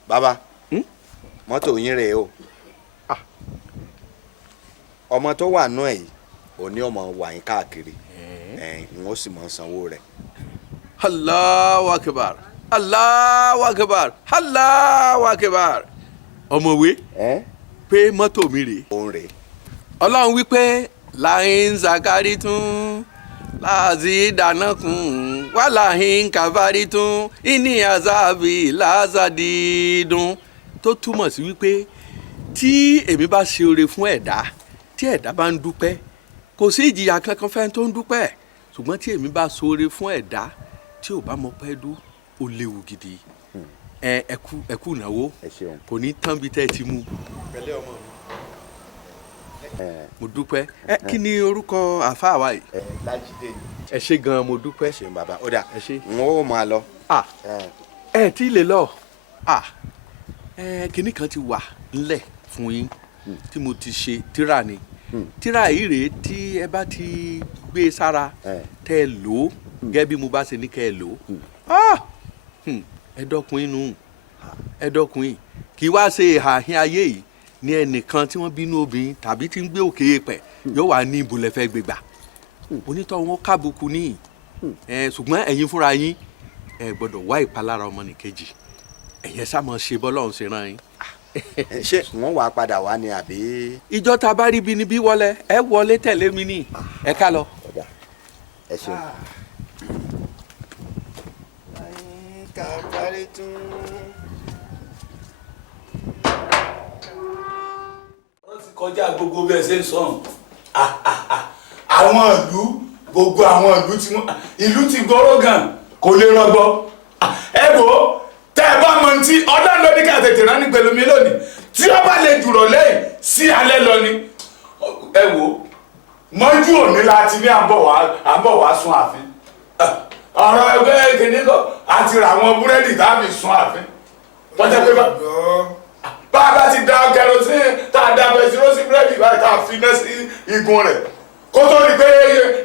bàbá mọ́tò yín rèé o ọmọ tó wà nú ẹ̀ yìí òní ọmọ wà yín káàkiri n ó sì mọ sanwó rẹ̀. Allahu Akbar Allahu Akbar Allahu Akbar ọmọwé pé mọ́tò mi rèé. òun rèé. ọlọ́run wípé láyín zakari tún láàzí dáná kún wà láyín kàfárí tún ìní àzábì lázàdídùn tó túmọ̀ sí wípé tí èmi bá ṣe oore fún ẹ̀dá tí ẹ̀dá bá ń dúpẹ́ kò sí ìjìyà kankan fẹ́ tó ń dúpẹ́ ṣùgbọ́n tí èmi bá ṣoore fún ẹ̀dá tí ò bá mọ pẹ́ dú ó léwu gidi ẹkú ìnáwó kò ní tán bí tẹ́ ẹ ti mú. pẹ̀lẹ́ ọmọ mi. mo dúpẹ́ kí ni orúkọ àáfàá wa yìí. Lájídé ni. ẹ ṣé gan mo dúpẹ́. ẹ ṣeun bàbá ó dà ẹ ṣé. n ó máa lọ. ẹ tí ì lè lọ kinní kan ti wà ńlẹ̀ fún yín tí mo ti ṣe tírà ni tírà yìí rèé tí ẹ bá ti gbé sára tẹ́ ẹ lò ó gẹ́gẹ́ bí mo bá ṣe ní kẹ́ ẹ lò ó ẹ dọ́kun inú ẹ dọ́kun yìí kì í wá ṣe ìhàhín ayé yìí ní ẹnìkan tí wọ́n bínú obìnrin tàbí tí ń gbé òkè pẹ̀ yóò wá ní ibùlẹ̀ fẹ́ gbégbà onítọ̀ wọn kábùkù níyì ṣùgbọ́n ẹ̀yin fúnra yín ẹ gbọ́dọ̀ wá ìpalára ọmọnìkejì ẹ̀yẹ sá mọ̀ ṣe bọ́lọ́run ṣe rán yín. ṣé wọ́n wàá padà wá ni àbí. ìjọ tá a bá rí bí ni bí wọlé ẹ wọlé tẹ̀lé mi ní ẹ ká lọ. ẹ ṣeun. kàkárí tún. wọ́n ti kọjá gbogbo bí ẹ ṣe ń sọ̀rọ̀ àwọn ìlú gbogbo àwọn ìlú tí wọ́n ìlú ti gbọ́rọ̀ gan kò lè rọgbọ ẹ wò ó tẹ́ ẹ bá mọ tí ọdún lóní ká tètè rán ní pẹ̀lú mi lónìí tí ó bá lè jùrọ̀ lẹ́yìn sí alẹ́ lọ ni ẹ wò ó mọ́jú òní láti ní àbọ̀ wá sún ààfin ọ̀rọ̀ ẹgbẹ́ kìíní kọ́ àti ra àwọn búrẹ́dì tàbí sún ààfin wọ́n jẹ́ pé bá a bá ti da kẹrosíìnì tá a da bẹsirósì búrẹ́dì báyìí tá a fi iná sí igun rẹ̀ kó tó di pé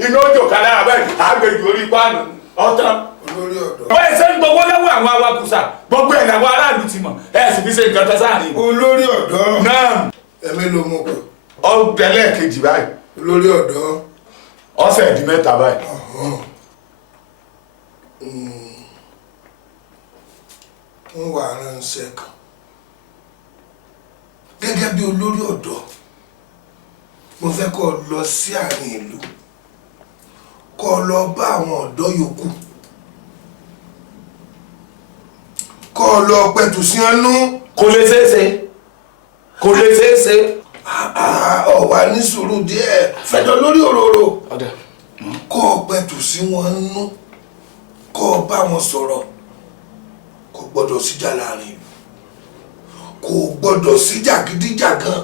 iná òjò kalẹ́ abẹ́rẹ́ àgbèjì orí páànù ọ̀tán. olórí ọ̀dọ́. wọ́n ṣe ń gbogbo lọ́wọ́ àwọn awakùsà gbogbo ẹ̀ làwọn aráàlú ti mọ̀ ẹ̀ sì fi ṣe nǹkan tó sáàrin. olórí ọ̀dọ́. náà. ẹ̀mí ló mú kọ. ọ̀gbẹ́lẹ̀ kejì báyìí. olórí ọ̀dọ́. ọ̀sẹ̀ di mẹ́ta báyìí. ń wà ránṣẹ́ kan gẹ́gẹ́ bí olórí ọ̀dọ́ mo fẹ́ kó lọ sí àárín ìlú kó lọ bá àwọn ọ̀dọ́ yòókù kó lọ pẹ̀tù sí ẹnu. kò lè ṣeéṣe kò lè ṣeéṣe. ọ̀wà ní sùúrù díẹ̀ fẹjọ́ lórí òróró kó pẹ̀tù sí wọn nú kó bá wọn sọ̀rọ̀ kò gbọ́dọ̀ síjà láàrin ìlú kò gbọ́dọ̀ sí jàgídíjàgan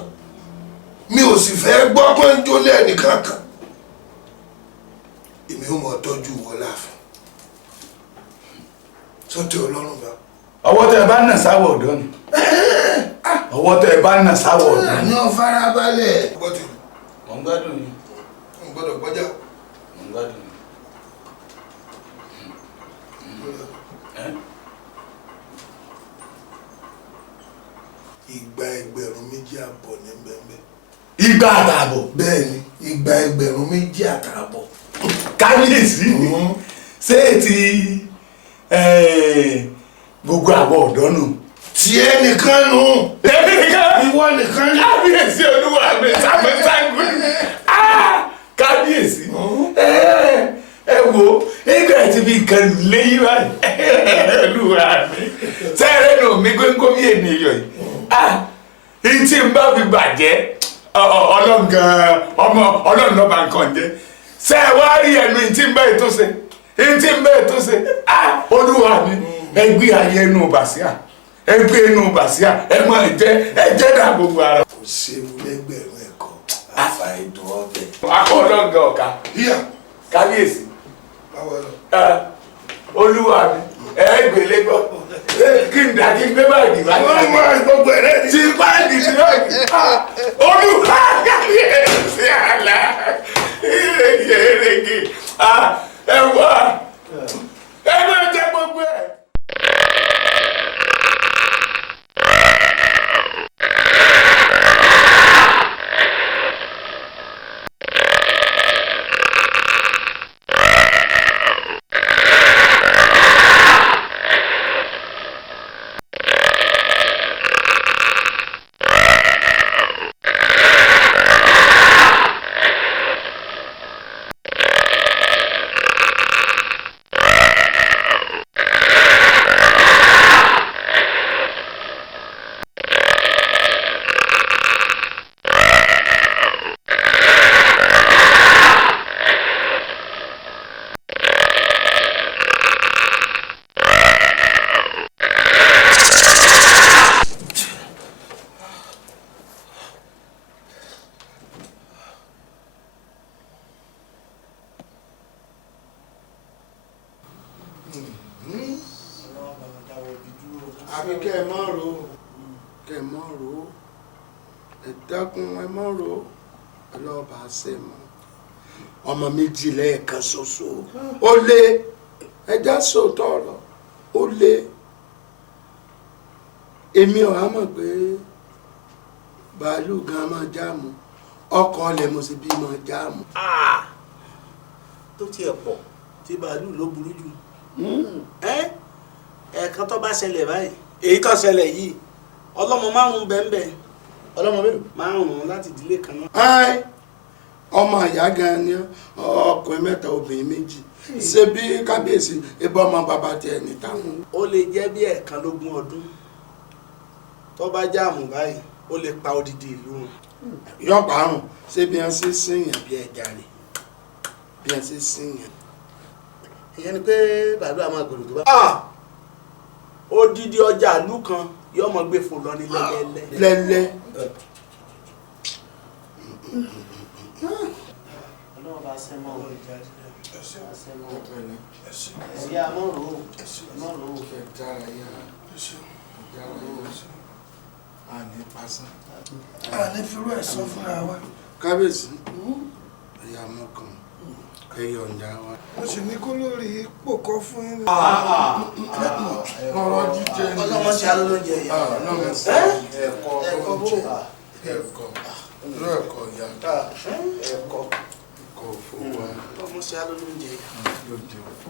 mi ò sì fẹ́ gbọ́ pé ń jólé ẹnìkan kan èmi ò mọ̀ tọ́jú wọn láàfin sọ́tẹ̀ ọlọ́run bá. ọwọ́ tẹ ẹ bá nà sáwọ̀ ọ̀dọ́ ni ọwọ́ tẹ ẹ bá nà sáwọ̀ ọ̀dọ́ ni. àná farabalẹ̀. mò ń gbádùn ni. mo gbọ́dọ̀ gbọ́jà. mò ń gbádùn ni. igba ẹgbẹ̀rún méjì àbọ̀ ní bẹ́ẹ̀. Igba àtààbọ̀. Bẹ́ẹ̀ni, igba ẹgbẹ̀rún méjì àtààbọ̀. Kábíyèsí ṣé ti gbogbo àwọn ọ̀dọ́ nù. Tiẹ̀ nìkan nù. Èmi nìkan. Ìwọ nìkan nù. Kábíyèsí olúwa mi sàmúsàgùn. Kábíyèsí ẹ wo nígbà tí fi nǹkan léyìn báyìí olúwa mi sẹ́rẹ̀ nù mí góńgó bí ènìyàn yìí tí n bá fi bàjẹ́ ọlọ́run lọ́ba nǹkan jẹ́ ṣé ẹ wá rí ẹnu tí n bá ètò ṣe olúwa mi ẹ gbé ayé ẹnu bàṣíà ẹ gbé ẹnu bàṣíà ẹ máa jẹ dá gbogbo ara. Kò séwu lẹ́gbẹ̀rún ẹ̀kọ́ àfàìdùn ọbẹ̀. akọ ọlọ́gà ọ̀ka kábíyèsí olúwa mi ẹ gbélé gbọ́ kí n dà kí n gbé báyìí báyìí. wọ́n mọ gbogbo ẹ̀rẹ́ ni. ti báyìí ti báyìí olúwa kábíyèsí àlá ìrèké ẹ wá ẹ máa jẹ gbogbo ẹ. àbí kẹ́ ẹ mọ́ ro kẹ́ ẹ mọ́ ro ẹ dákun ẹ mọ́ ro ọlọ́ọ̀bà ṣe mọ́ ọmọ méjì lẹ́ẹ̀kan ṣoṣo ó lé ẹja sòótọ́ ọ̀rọ̀ ó lé èmi ò á mọ̀ pé bàálù gan máa jáàmù ọkọ̀ ọ̀lẹ̀ mo sì bí máa jáàmù. tó tiẹ̀ pọ̀ tí bàálù ló burú jù ẹ̀ẹ̀kan tó bá ṣẹlẹ̀ báyìí èyí tó ṣẹlẹ̀ yìí ọlọ́mọ márùn-ún bẹ́ẹ̀ ọlọ́mọ mélòó márùn-ún láti ìdílé kan náà. ọmọ àyà gan ni ọkùnrin mẹ́ta obìnrin méjì ṣe bí kábíyèsí ibà ọmọ bàbá tiẹ̀ ní táwọn. ó lè jẹ́ bí ẹ̀ẹ̀kan lógún ọdún tó bá jáàmù báyìí ó lè pa odidi ìlú wọn. yọ̀pọ̀ àrùn ṣé bí wọ́n ṣe sìnyàn bí ẹja rè bí wọ́n ṣe sìnyàn. ìyẹn ni pé bàálù àmọ́ àgbèrò tó bá. odidi ọjà ìlú kan yóò mọ gbé fò lọ ní lẹ́lẹ́lẹ́. lẹ́lẹ́. ọlọ́run bá ṣe mọ́ ọ ẹ̀rí amọ́rò àní pásán àní fírú ẹ̀ sọ fúnra wa. kábíyèsí ẹ̀yà mọ́kàn ẹ̀yà ọ̀njà wa. mo sì ní kó lórí ipò kọ́ fún yín. ọ̀rọ̀ jíjẹ ni. ọlọ́mọ sí alólóúnjẹ yìí. ọlọ́mọ sí ẹ̀kọ́ oúnjẹ ẹ̀kọ́ ìlú ẹ̀kọ́ ìyá ẹ̀kọ́ fún wa. ọlọ́mọ sí alólóúnjẹ yìí. lóde òfò.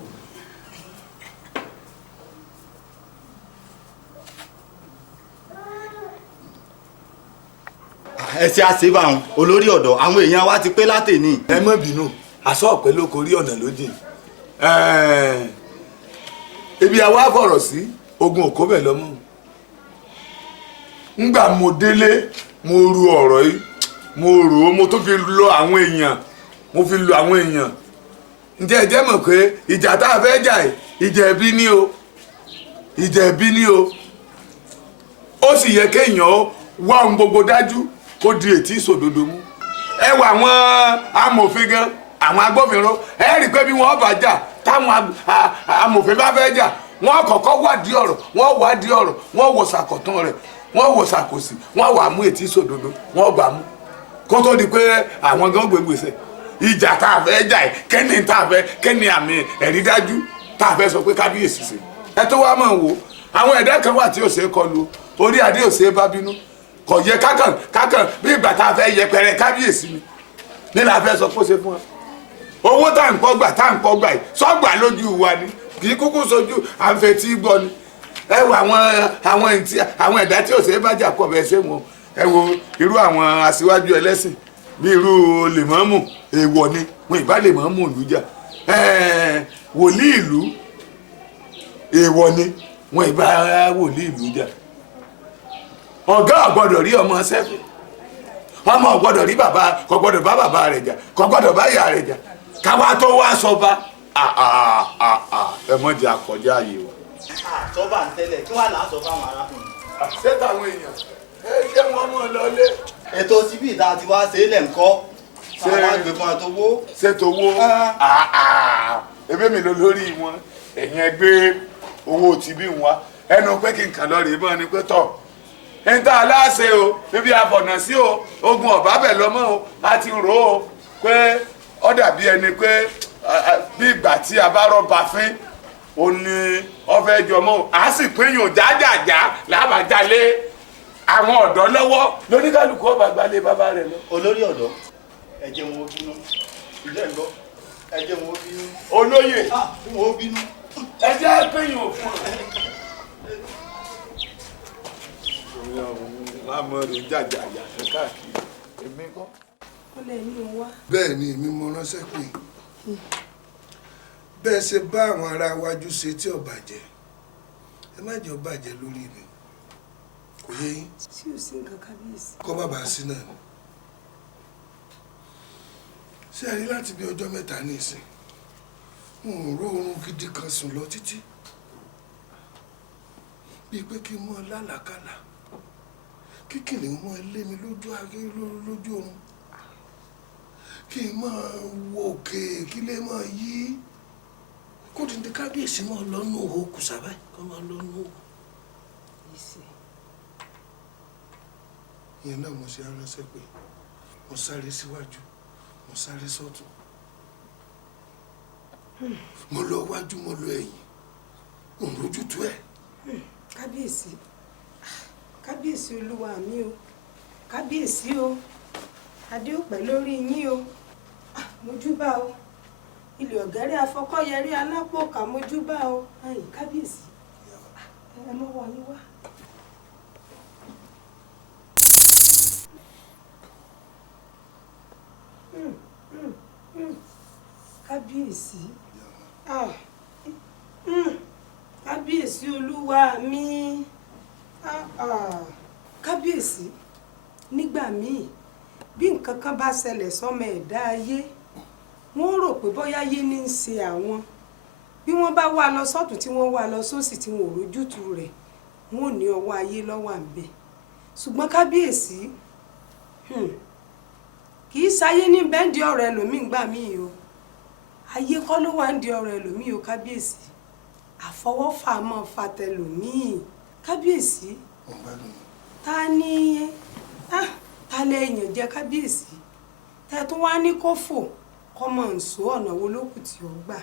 ẹ ṣe àṣebàwọn olórí ọ̀dọ́ àwọn èèyàn wa ti pé látẹ̀ní. ẹ má bínú aṣọ ọ̀pẹ ló korí ọ̀nà lódì ibi àwa fọ̀rọ̀ sí ogun òkó bẹ̀ lọ́mọ ńgbà mo délé mo ru ọ̀rọ̀ yìí mo rò ó mo tó fi lọ àwọn èèyàn mo fi lọ àwọn èèyàn ǹjẹ́ ẹ jẹ́ mọ̀ pé ìjà tá a fẹ́ jà ìjà ẹbí ni o ìjà ẹbí ni o ó sì yẹ kéèyàn wá ohun gbogbo dájú kó di ètí ìsòdodo mú ẹ wà àwọn amòfin gan àwọn agbófinró ẹ rí i pé bí wọ́n bá jà táwọn amòfin bá fẹ́ jà wọ́n kọ́kọ́ wádìí ọ̀rọ̀ wọ́n wò sàkọ̀tún rẹ̀ wọ́n wò sàkòsì wọ́n wà mú ètí ìsòdodo wọ́n gbà mú kó tó di pé àwọn gan gbégbèsè ìjà tá a fẹ́ jà kẹ́ni tá a fẹ́ kẹ́ni àmì ẹ̀rí dájú tá a fẹ́ sọ pé kábíyèsí ṣe ẹ tó wá mọ̀ wò àwọn ẹ̀dá kan wà tí ò ṣeé kọlu orí adé ò ṣeé bá bínú kò yẹ kákan bí ìgbà tá a fẹ́ yẹpẹrẹ kábíyèsí ni ní la fẹ́ sọ kó ṣe fún wa owó tá à ń kọ́ gbà yìí sọ́gbà lójú wa ni kì í kúkú sojú àǹfẹ̀tì gbọ́ ni ẹ wo àwọn ẹ̀dá tí ò ṣe é bá jà pọ̀ bẹ́ẹ̀ ṣe wọn ẹ wo irú àwọn aṣíwájú ẹlẹ́sìn bí irú lèmọ́mù èèwọ̀ ni wọn ìbá lèmọ́mù ìlú jà wòlíì ìlú èèwọ̀ ni wọn ìbá wòlíì ìlú jà ọ̀gá ò gbọ́dọ̀ rí ọmọ sẹ́fẹ̀ ọmọ ò gbọ́dọ̀ rí bàbá kò gbọ́dọ̀ bá bàbá rẹ̀ jà kò gbọ́dọ̀ bá ìyá rẹ̀ jà káwa tó wá sọba ẹ mọ̀ jẹ́ àkọjá yìí o. sọ́ba ń tẹ́lẹ̀ kí wàá láà sọ fáwọn arákùnrin. ṣé táwọn èèyàn ẹ ṣé wọn mọ̀ lọlé. ètò síbí ìta ti wá ṣe é lẹ̀ ń kọ́ àwọn àgbè fún ẹ tó wó. ṣé tó wó ebe mi ló lórí wọn ẹ̀yìn ẹgbẹ́ owó tìbí wọn ẹnu pé kí n kàn lọ rèé mọ́ ni pé tọ̀ ń tá a láṣẹ o bíbí àfọ̀nà sí o ogun ọ̀bá bẹ̀ lọ́mọ́ o a ti rò ó pé ó dàbí ẹni pé bí ìgbà tí a bá rọ́ba fín ó ní ọfẹ́ jọmọ́ a sì péyàn jájàjá lábàjálé àwọn ọ̀dọ́ lọ́wọ́ lóníkàlùkù ọba gbalẹ̀ bàbá rẹ̀ lọ. olórí ọ̀dọ́ ẹ jẹ́ wọn ó bínú ilé ẹ̀gbọ́ ẹ jẹ́ wọn ó bínú. olóyè wọn ó bínú. ẹ jẹ́ péyàn òfin láàmú rẹ̀ jàjàjà káàkiri èmi kọ́. bẹ́ẹ̀ ni èmi mo ránṣẹ́ pé bẹ́ẹ̀ ṣe bá àwọn ará iwájú ṣe tí ò bàjẹ́ ẹ má jẹ́ ó bàjẹ́ lórí mi kò yé yín. tí ò sí nǹkan kábíyèsí. kọ́ bàbá sí náà ni ṣé ẹ rí láti bí ọjọ́ mẹ́ta ní ìsìn n ò ró oorun gidi kan sùn lọ títí bíi pé kí n mọ lálàkàlà kí kìnìún mọ lé mi lójú oorun kí n máa wo òkè kí lè máa yí kó dídí kábíyèsí máa lọ́nù òhò kùsàbá kó máa lọ́nù òhò. ìyẹn náà mo ṣe aránṣẹ́ pé mo sáré síwájú mo sáré sọ́tún mo lọ wájú mo lọ ẹ̀yìn mo ń rójútu ẹ̀. kábíyèsí olúwa mi o kábíyèsí o adé ò pẹ́ lórí yín o mojúbà o ilé ọ̀gẹ́rẹ́ afọkọ́yẹrí alápòkà mojúbà o ẹ̀yin kábíyèsí ẹ mọ́wọ́ yín wá. kábíyèsí kábíyèsí olúwa mi kábíyèsí nígbà míì bí nǹkan kan bá ṣẹlẹ̀ sọ́mọ ẹ̀dá ayé wọ́n rò pé bóyá ayé ní í ṣe àwọn bí wọ́n bá wá lọ sọ́tún tí wọ́n wá lọ sósì tí wọ́n ò rójútu rẹ̀ wọ́n ò ní ọwọ́ ayé lọ́wọ́ à ń bẹ̀ ṣùgbọ́n kábíyèsí kì í ṣayé ní bẹ́ńdì ọ̀rọ̀ ẹlòmíì gbà míì o ayé kọ́ ló wà ń di ọ̀rọ̀ ẹlòmíì o kábíyèsí àfọwọ́fà máa fa tẹlòmíì kábíyèsí ta ni ta lè yàn jẹ kábíyèsí tẹ tún wá ní kó fò kọmọ nsọ ọ̀nà wo lókù tí ó gbà.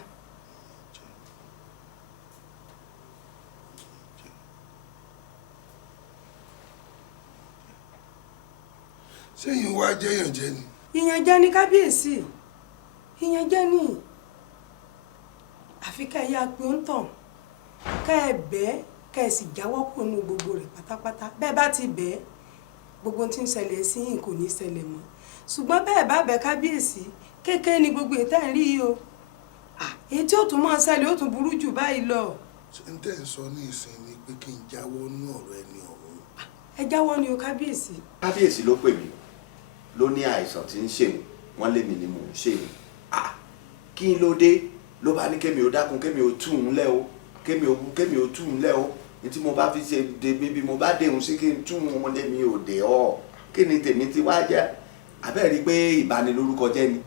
ṣé yìí wá jẹ́ ìyànjẹ ni. ìyànjẹ ni kábíyèsí ìyànjẹ ni àfi ká ẹ yá pé ó ń tàn ká ẹ bẹ́ẹ̀ ká ẹ sì jáwọ́ kó nu gbogbo rẹ̀ pátápátá bẹ́ẹ̀ bá ti bẹ́ẹ̀ gbogbo tí ń ṣẹlẹ̀ sí yìí kò ní ṣẹlẹ̀ mọ́ ṣùgbọ́n bẹ́ẹ̀ bá bẹ kábíyèsí kékeré ni gbogbo ètò ẹ̀ ń rí yìí o èyí tí ó tún máa ṣẹlẹ̀ ó tún burú jù báyìí lọ. ṣé ń tẹ̀ ń sọ ní ìsìn ni pé kí n jáwọ́ nú ọ̀rọ̀ ẹni ọ̀hún. ẹ jáwọ́ ni o kábíyèsí. kábíyèsí ló pè mí ló ní àìsàn tí ń ṣe wọ́n lé mi ni mò ń ṣe kí n ló dé ló bá ní kémi ò dákun kémi ò tú un lẹ́ o kémi ò tú un lẹ́ o ní tí mo bá fi ṣe de bíbí mo bá déhùn sí kí n tú un lé mi ò dé ọ kí ni tèmi ti wá jẹ́ abẹ́ rí i pé ìbanilórúkọ jẹ́ ni.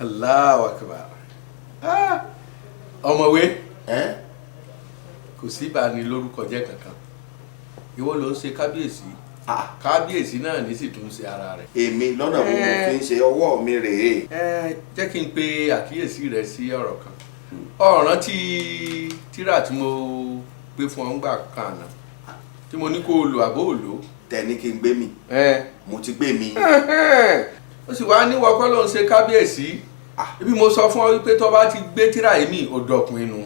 Allahu Akbar ọmọwé kò sí ìbanilórúkọ jẹ́ kankan ìwọ ló ń ṣe kábíyèsí kábíyèsí náà ní sì tún ṣe ara rẹ̀. èmi lọ́nà wo mo fi ń ṣe ọwọ́ mi rèé. jẹ́ kí n pe àkíyèsí rẹ sí ọ̀rọ̀ kan ọ̀ràn tí tírà tí mo gbé fún ọ ń gbà kan àná tí mo ní kó o lò àbó ò lò. tẹni kí n gbé mi mo ti gbé mi. ó sì wá níwọ̀ kọ́ ló ń ṣe kábíyèsí ibi mo sọ fún ọ wípé tó bá ti gbé tíra yìí mi ò dọ̀kun inú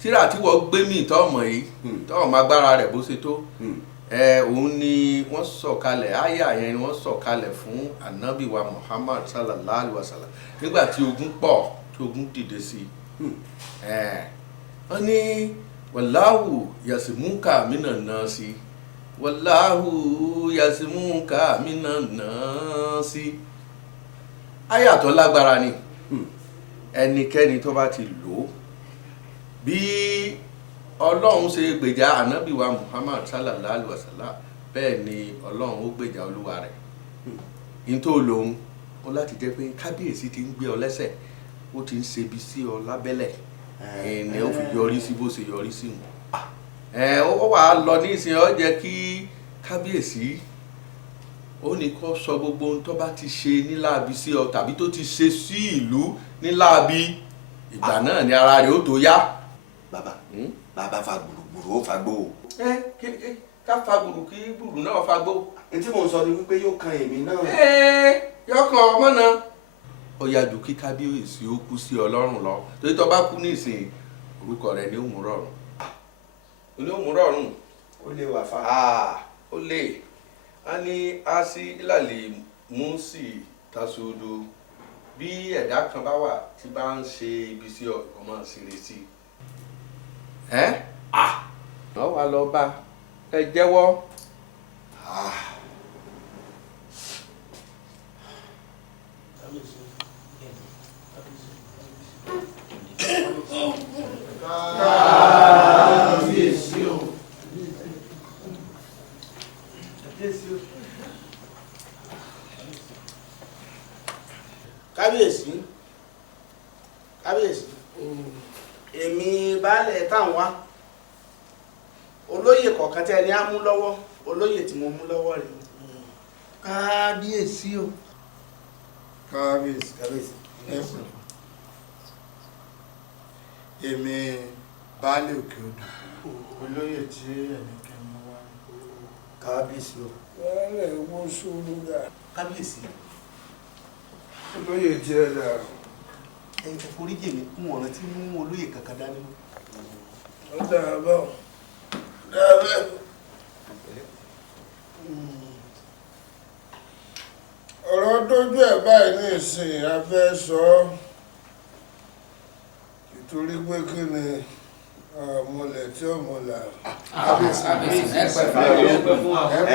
tíra tí wọ́n gbé mi tọ́ ọmọ yìí tọ́ ọmọ agbára rẹ̀ bó ṣe tó òun ni wọ́n sọ̀kalẹ̀ àyà yẹn ni wọ́n sọ̀kalẹ̀ fún anabi wa Muhammad sallallahu alaihi wasallam nígbà tí ogun pọ̀ tí ogun dìde sí i wọ́n ní wàláhù yasimuka minan nasi wàláhù yasimuka minan nasi àyà tó lágbára ni ẹnikẹ́ni tó bá ti lò ó bí ọlọ́run ṣe gbèjà ànábì wa Muhammad sallallahu alaihi wasallam bẹ́ẹ̀ ni ọlọ́run ó gbèjà olúwa rẹ̀ ní tó lòun ó láti jẹ́ pé kábíyèsí ti ń gbé ọ lẹ́sẹ̀ ó ti ń ṣebi sí ọ lábẹ́lẹ̀ ẹni ó fi yọrí sí bó ṣe yọrí sí wọn ó wà á lọ ní ìsìn ọ jẹ́ kí kábíyèsí ó ní kó sọ gbogbo ohun tó bá ti ṣe níláàbí sí ọ tàbí tó ti ṣe sí ìlú níláàbí ìgbà náà ni ara rẹ̀ ó tó yá. bàbá fa gbùrùgbùrù ó fa gbó. ká fa gbùrù kí gbùrù náà fa gbó. n tí mò ń sọ ni wípé yóò kan èmi náà. yóò kan ọmọ náà. ó yá ju kí kábíyèsí ó kú sí ọlọ́run lọ torí tó bá kú ní ìsìn orúkọ rẹ̀ ní òmùrọ̀rùn. ní òmùrọ̀rùn. ó lè wà fa. ó lè a ní a sí ìlàlẹ̀ mú sí tasudu bí ẹ̀dá kan bá wà tí bá ń ṣe ibi sí ọmọ ṣeré sí wọ́n wá lọ bá ẹ jẹ́wọ́. kábíyèsí o. kábíyèsí kábíyèsí èmi baálẹ̀ táwọn wá olóyè kọ̀ọ̀kan tí ẹni á mú lọ́wọ́ olóyè tí mo mú lọ́wọ́ rẹ̀. kábíyèsí o. kábíyèsí ẹ̀sìn èmi baálẹ̀ òkè odò olóyè tí ẹni kẹ́ mú wá. kábíyèsí o. baálẹ̀ wọ́n sóòrò dà. kábíyèsí. olóyè tí ẹ dà. ẹ foríjì mi kún ọ̀ràn tí mú olóyè kankan dání mú. ó dáa báwọn dáa bẹ́ẹ̀. ọ̀rọ̀ dójú ẹ̀ báyìí ní ìsìn a fẹ́ sọ ọ́ nítorí pé kí ni ọmọlẹ̀ tí ọmọlà.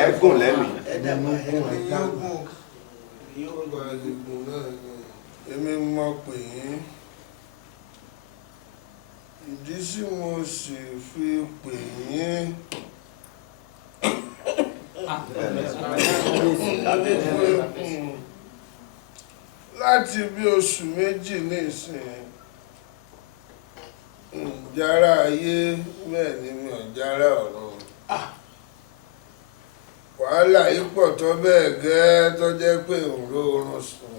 ẹ̀gùn lẹ́mìí. yóò gba àlègùn náà ni èmi mọ̀ pé yín ìdí tí mo sì fi pè yín láti bí oṣù méjì ní ìsìn ìjára ayé bẹ́ẹ̀ ni mi ò jára ọ̀run wàhálà yìí pọ̀ tó bẹ́ẹ̀ gẹ́ tó jẹ́ pé òǹró oorun sùn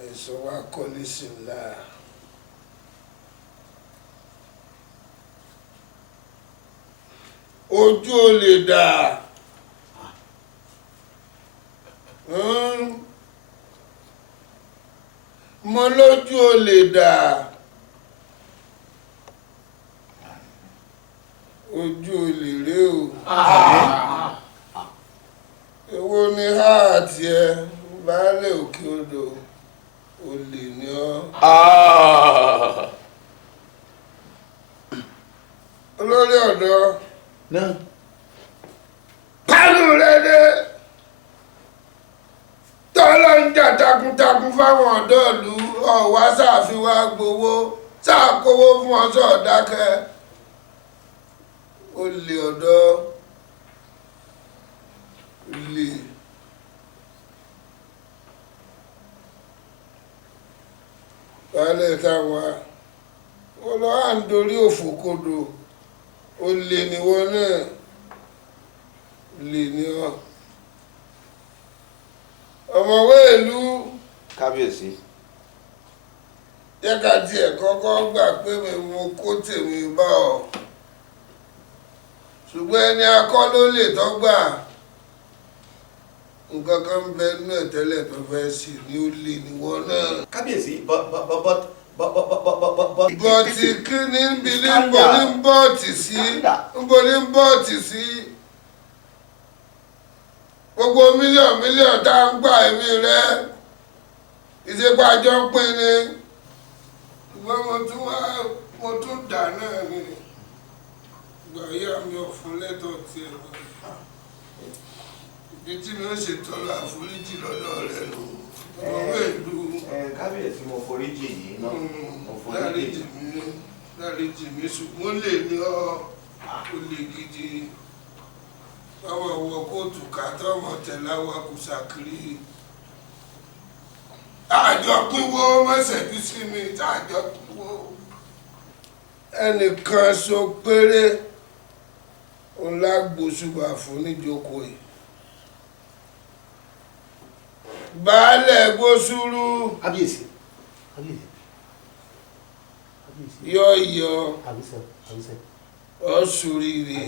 àìsàn wa kọ́lé sí ńlá. ojú ò lè dà mo lójú ò lè dà ojú ò lè rè o èwo ni ha àti ẹ baálé òkè odò olè ni ọ. olórí ọ̀dọ́ náà pálù rẹ̀ dé tọ́lọ́ ń jà takuntakun fáwọn ọ̀dọ́ ìlú ọ̀wá ṣàfihàn gbowó ṣàkówó fún ọjọ́ ọ̀dákẹ́ olè ọ̀dọ́ lè. baálẹ̀ táwa wọ́n lọ́ à ń dorí òfò kodò olè níwọ náà lè ní ọ ọmọwé ìlú. kábíyèsí. jẹ́ ká tiẹ̀ kọ́kọ́ gbà pé mo kó tèmi bá ọ ṣùgbọ́n ẹni akọ́ ló lè tọ́gbà nǹkan kan ń bẹ nínú ẹ̀ tẹ́lẹ̀ tó fẹ́ ṣe ni ó lè níwọ náà. kábíyèsí bọ́ọ̀tì kí ni ń bi ní ń bọ́ọ̀tì sí gbogbo mílíọ̀nù tá à ń gbà ẹ̀mí rẹ ìṣèpàjọ́ pín ni ṣùgbọ́n mo tún dà náà ni ìgbà yá mi ò fún lẹ́tọ̀ tiẹ̀ ìdí tí mi ó ṣe tọrọ àforíjì lọ́dọ̀ rẹ lò ọ̀rọ̀ ìlú. kábíyèsí mo foríjì yìí náà mo foríjì. dáríjì mi ṣùgbọ́n lè ní ọ́ ó lè gidi báwọn wọ kóòtù ká tọ́wọ́ tẹ̀láwọ́ kùsàkiri àjọ pínwó mọ́sẹ̀bí sí mi àjọ pínwó ẹnìkan so péré òun lágbóṣùbà fún níjókòó yìí baálẹ̀ gbóṣùrú yọ̀ọ̀yọ̀ ọ̀ṣùrìrì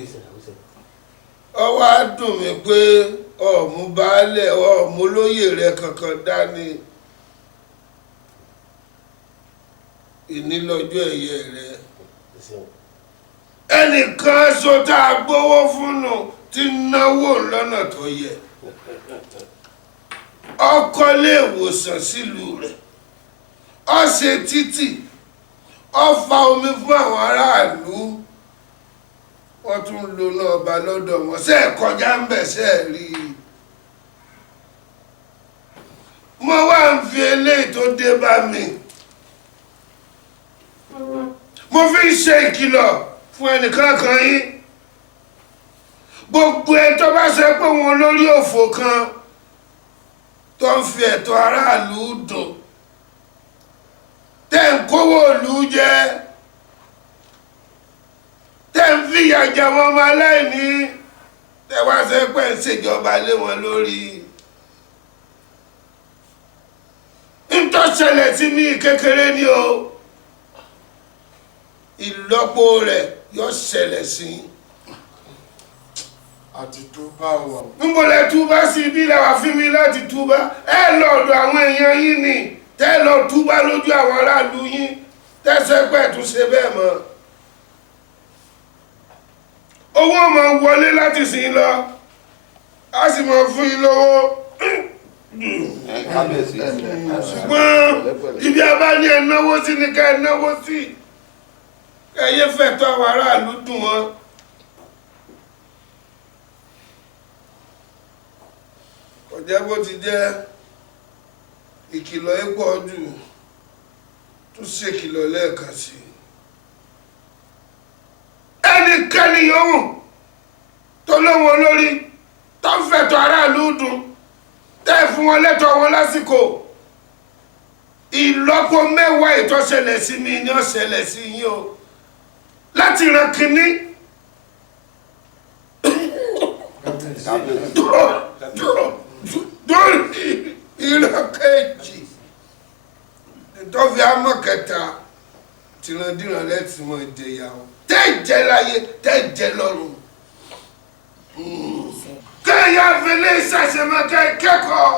ọwọ́ á dùn mí pé ọ̀mú baálẹ̀ ọ̀mú lóyè rẹ kankan dání ìnílọ́jọ́ ẹ̀yẹ rẹ ẹnìkan aṣọ tá a gbowó fúnnu ti náwó lọ́nà tó yẹ ọkọ lé ìwòsàn sílùú rẹ̀ ó ṣe títì ó fa omi fún àwọn aráàlú wọ́n tún lo náà ọba lọ́dọ̀ wọn ṣe é kọjá ń bẹ̀ ṣe é rí i mo wá ń fi eléyìí tó dé bá mi mo fi ń ṣe ìkìlọ̀ fún ẹnìkan kan yín gbogbo ẹ tó bá ṣe pé wọn lórí òfò kan tó ń fi ẹ̀tọ́ aráàlú dùn tẹ́ ń kówó ìlú jẹ tẹ́ ń fìyà jẹ wọn ọmọ aláìní tẹ́ wá ṣe pé ń ṣèjọba lé wọn lórí. ń tó ṣẹlẹ̀ sí mi kékeré ni o ìlọ́po rẹ̀ yóò ṣẹlẹ̀ sí i. àti túbá wà. níbo lẹ túbá sí ibi làwà fún mi láti túbá ẹ lọ́dọ̀ àwọn èèyàn yín ni tẹ́ lọ túbá lójú àwọn aráàlú yín tẹ́sẹ̀ pẹ́ tún ṣe bẹ́ẹ̀ mọ́. owó máa wọlé láti sìn lọ a sì máa fún yín lówó. ṣùgbọ́n ibi abá ní ẹ náwó sí ni ká ẹ náwó sí ẹyẹ fẹ̀tọ́ àwọn aráàlú dùn wọn. ọ̀jẹ́ bó ti jẹ́ ìkìlọ̀ epo ọdún tún ṣèkìlọ̀ lẹ́ẹ̀kan sí i. ẹnikẹ́ni yòówù tó lóun olórí tó ń fẹ̀tọ́ aráàlú dùn tẹ́ fún wọn lẹ́tọ̀ọ́ wọn lásìkò ìlọ́po mẹ́wàá ìtọ́ṣẹlẹ̀ sí mi ni ó ṣẹlẹ̀ sí yín o láti ran kínní dórí ìran kejì ìtọ́fi àmọ́ kẹta tìrandíran lẹ́tì mọ́ ìdẹ̀yàwó tẹ́ jẹ́ láyé tẹ́ jẹ́ lọ́run kẹ́yà fẹ́lẹ́ ìṣàṣẹmọ́ kẹ́kọ̀ọ́